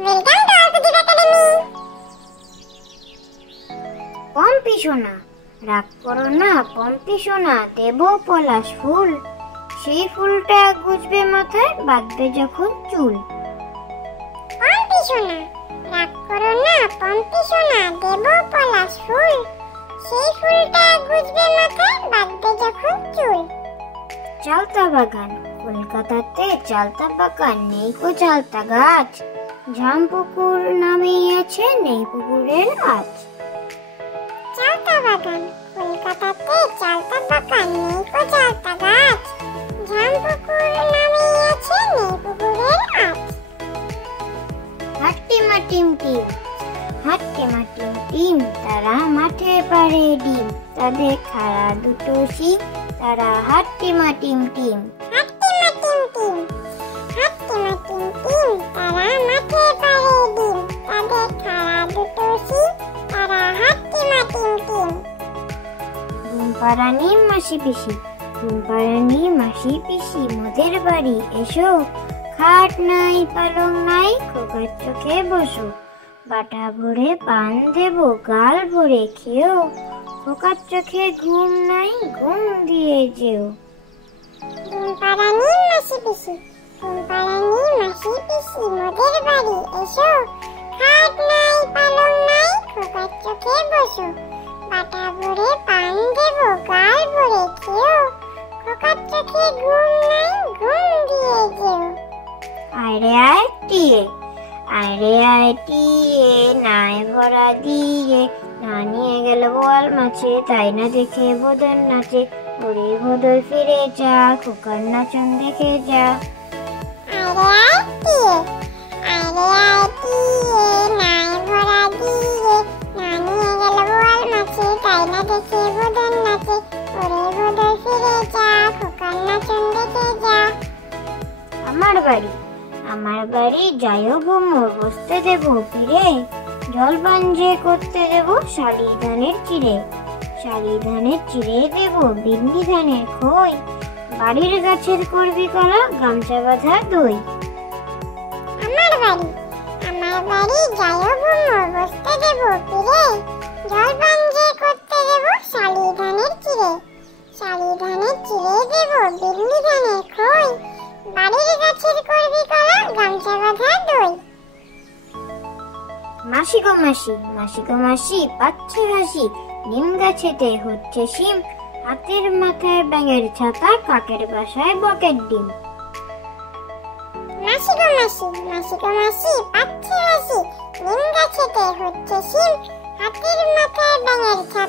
Welcome to RPG academy. Pompi সোনা, রাগ করো না পম্পি সোনা, দেব পলাশ ফুল, সেই ফুলটা গুজবে মাথায়, বাঁধবে যখন চুল। পম্পি সোনা, রাগ করো না পম্পি সোনা, দেব পলাশ ফুল, সেই ফুলটা গুজবে মাথায়, বাঁধবে যখন চুল। চালতা বাগান, কলকাতাতে চালতা বাগান, নেই কো চালতা গাছ, ঝামপুকুর নামেই আছে, নেই পুকুরের আজ। চালতা বাগান, কলকাতাতে চালতা বাগান, নেই কো চালতা গাছ, ঝামপুকুর নামেই আছে, নেই পুকুরের আজ। হাট্টিমা টিম টিম, হাট্টিমা টিম টিম, তারা মাঠে পারে ডিম, তাদের খাড়া দুটো শিং, তারা হাট্টিমা টিম টিম। হাট্টিমা টিম টিম, হাট্টিমা টিম টিম, তারা মাঠে পারে ডিম, তাদের খাড়া দুটো শিং, তারা হাট্টিমা টিম টিম। ঘুমপাড়ানি মাসি পিসি, ঘুমপাড়ানি মাসি পিসি, মোদের বাড়ি এসো, খাট নাই পালং নাই, খোকার চোখে বসো, বাটা ভরে পান দেবো, গাল ভরে খেও, খোকার চোখে ঘুম নাই, ঘুম দিয়ে যেও। ঘুমপাড়ানি মাসি পিসি, ঘুমপাড়ানি মাসি পিসি, মোদের বাড়ি এসো, খাট নাই পালং নাই, খোকার চোখে বসো, বাটা ভরে পান দেবো, গাল ভরে খেও, খোকার চোখে ঘুম নাই, ঘুম দিয়ে যেও। আরে আয় টিয়ে, আরে আয় টিয়ে, নাই ভরা দিয়ে, না নিয়ে গেল বোয়াল মাছে, তাই না দেখে বদন নাচে, ওরে বদল ফিরে যা, খোকার নাচন দেখে যা। আরে আয় টিয়ে, আরে আয় টিয়ে, নাই ভরা দিয়ে, না নিয়ে গেল বোয়াল মাছে, তাই না দেখে বদন নাচে, ওরে বদল ফিরে যা, খোকার নাচন দেখে যা। আমার বাড়ি যাইও ঘুমো, বসতে দেবো ফিরে, জল পাঞ্জে করতে দেবো, শালি ধানের চিড়ে, শালি ধানের চিড়ে দেবো, বিন্নি ধানের খই, বাড়ির গাছের করবি কলা, গামছা বাঁধা দই। আমার বাড়ি যাইও ঘুমো, বসতে দেবো ফিরে, জল পাঞ্জে করতে দেবো, শালি ধানের চিড়ে, শালি ধানের চিড়ে দেবো, বিন্নি ধানের খই, বাড়ির গাছের করবি কলা, গামছা বাঁধা দই। মাসি গো মাসি, মাসি গো মাসি, পাচ্ছে হাসি, নিম গাছেতে হচ্ছে শিম, হাতের মাথায় ব্যাঙের ছাতা, কাকের বাসায় বকের ডিম। মাসি গো মাসি, মাসি গো মাসি, পাচ্ছে হাসি, নিম গাছেতে হচ্ছে শিম, হাতের মাথায় ব্যাঙের ছাতা,